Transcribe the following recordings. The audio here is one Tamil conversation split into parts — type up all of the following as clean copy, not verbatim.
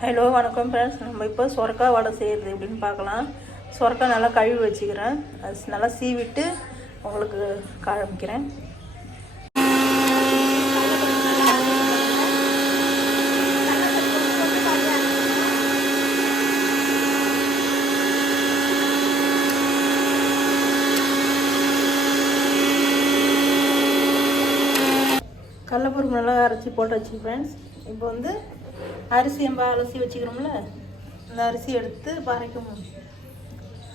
ஹலோ வணக்கம் ஃப்ரெண்ட்ஸ். நம்ம இப்போ சொரக்காய் வடை செய்கிறது எப்படின்னு பார்க்கலாம். சொரக்காய் நல்லா கழுவி வச்சுக்கிறேன். அது நல்லா சீவிட்டு உங்களுக்கு காமிக்கிறேன். கடலைப்பருப்பு நல்லா அரைச்சி போட்டாச்சு ஃப்ரெண்ட்ஸ். இப்போ வந்து அரிசி நம்ம அலசி வச்சுக்கிறோம்ல, அந்த அரிசி எடுத்து பறைக்கும்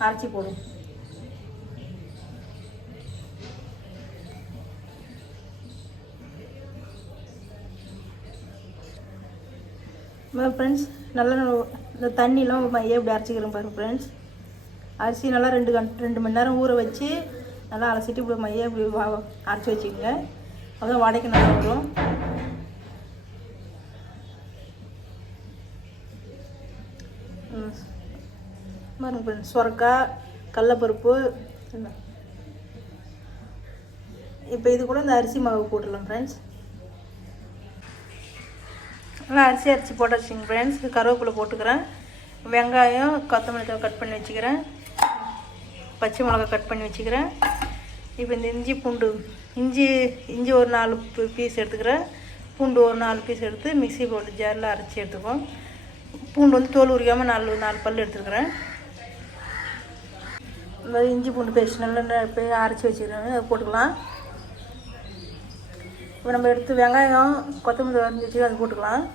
அரைச்சி போடும். ஃப்ரெண்ட்ஸ் நல்லா இந்த தண்ணியெலாம் எப்படி அரைச்சிக்கிறோம் பாருங்கள் ஃப்ரெண்ட்ஸ். அரிசி நல்லா 2 மணி நேரம் ஊற வச்சு நல்லா அலசிட்டு இப்படி இப்படி அரைச்சி வச்சுக்கோங்க. அப்போதான் வடைக்கு நல்லா வரும். பாருங்க ஃப்ரெண்ட்ஸ், சொரக்காய், கடலைப்பருப்பு. இப்போ இது கூட இந்த அரிசி மாவு போட்டுடலாம் ஃப்ரெண்ட்ஸ். நல்லா அரிசி அரைச்சி போட்டு வச்சுங்க ஃப்ரெண்ட்ஸ். இது கருவேப்பிலை போட்டுக்கிறேன். வெங்காயம், கொத்தமல்லி தழை கட் பண்ணி வச்சுக்கிறேன். பச்சை மிளகா கட் பண்ணி வச்சுக்கிறேன். இப்போ இந்த இஞ்சி ஒரு 4 பீஸ் எடுத்துக்கிறேன். பூண்டு ஒரு 4 பீஸ் எடுத்து மிக்ஸி போட்டு ஜாரில் அரைச்சி எடுத்துக்குவோம். பூண்டு வந்து தோல் உரிக்காமல் 4 பல் எடுத்துக்கிறேன். இந்த இஞ்சி பூண்டு பேஸ்ட் நல்லா போய் அரைச்சி வச்சுக்கிறேன். அதை போட்டுக்கலாம். இப்போ நம்ம எடுத்து வெங்காயம், கொத்தமல்லி அரைச்சி வச்சு அது போட்டுக்கலாம்.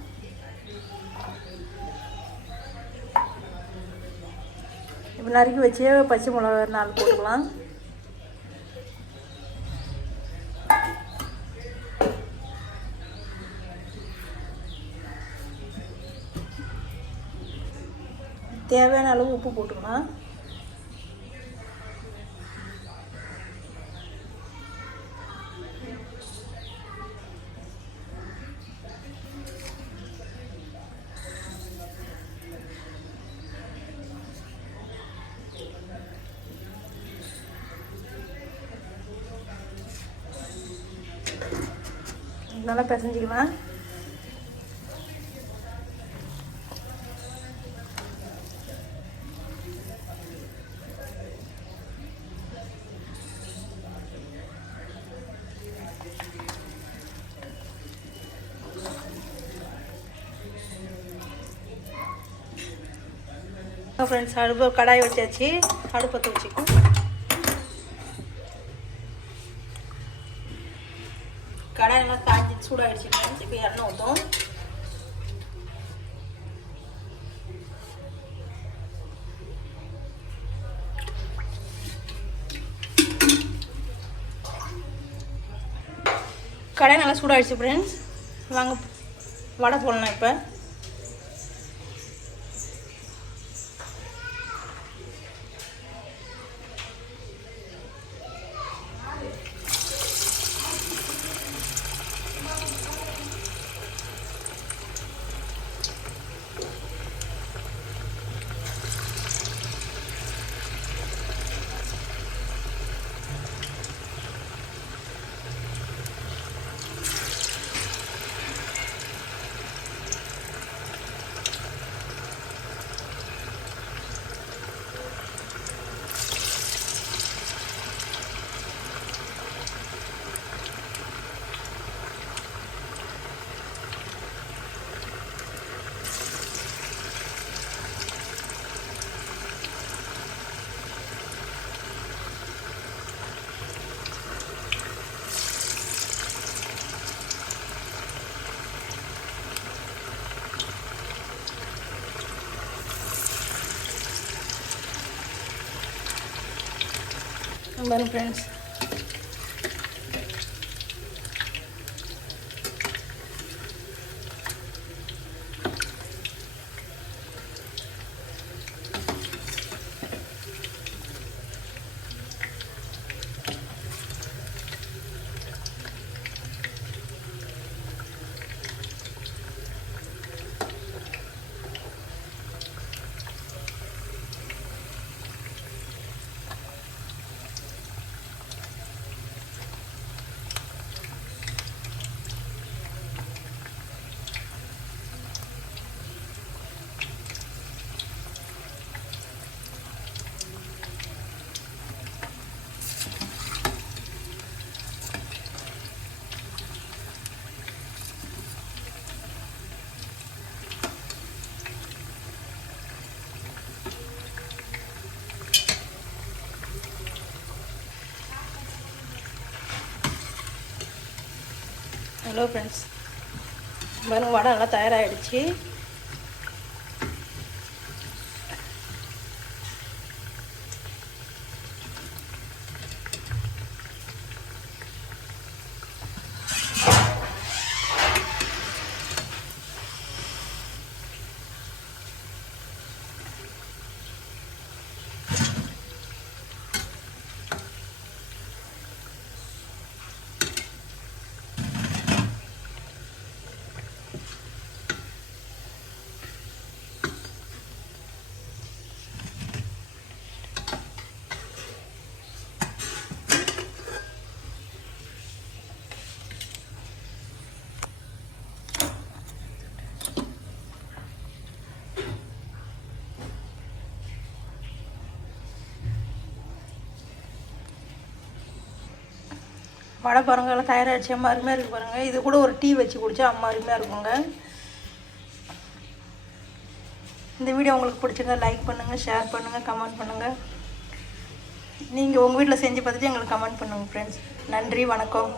இப்போ நறுக்கி வச்சு பச்சை மிளகா 4 போட்டுக்கலாம். தேவையான அளவு உப்பு போட்டுக்கலாம். நல்லா பிசைஞ்சிக்கலாம். ஃப்ரெண்ட்ஸ், கடாய் வச்சாச்சு. அடுப்பத்தை வச்சுக்கும். கடாய் நல்லா காய்ச்சி சூடாகிடுச்சு ஃப்ரெண்ட்ஸ். இப்போ எண்ணெய் ஊற்றும். கடாய் நல்லா சூடாகிடுச்சு ஃப்ரெண்ட்ஸ். வாங்க வடை போடலாம். இப்போ பாருங்க ஃப்ரெண்ட்ஸ், ஹலோ ஃப்ரெண்ட்ஸ், பாருங்க வடை நல்லா தயாராகிடுச்சு. வடை பாருங்க எல்லாம் தயாராகிடுச்சு. அம்மா அருமையாக இருக்குது பாருங்கள். இது கூட ஒரு டீ வச்சு குடித்தா அம்மா அருமையாக இருக்குங்க. இந்த வீடியோ உங்களுக்கு பிடிச்சிருந்தா லைக் பண்ணுங்கள், ஷேர் பண்ணுங்கள், கமெண்ட் பண்ணுங்கள். நீங்கள் உங்கள் வீட்டில் செஞ்சு பார்த்துட்டு எங்களுக்கு கமெண்ட் பண்ணுங்கள் ஃப்ரெண்ட்ஸ். நன்றி, வணக்கம்.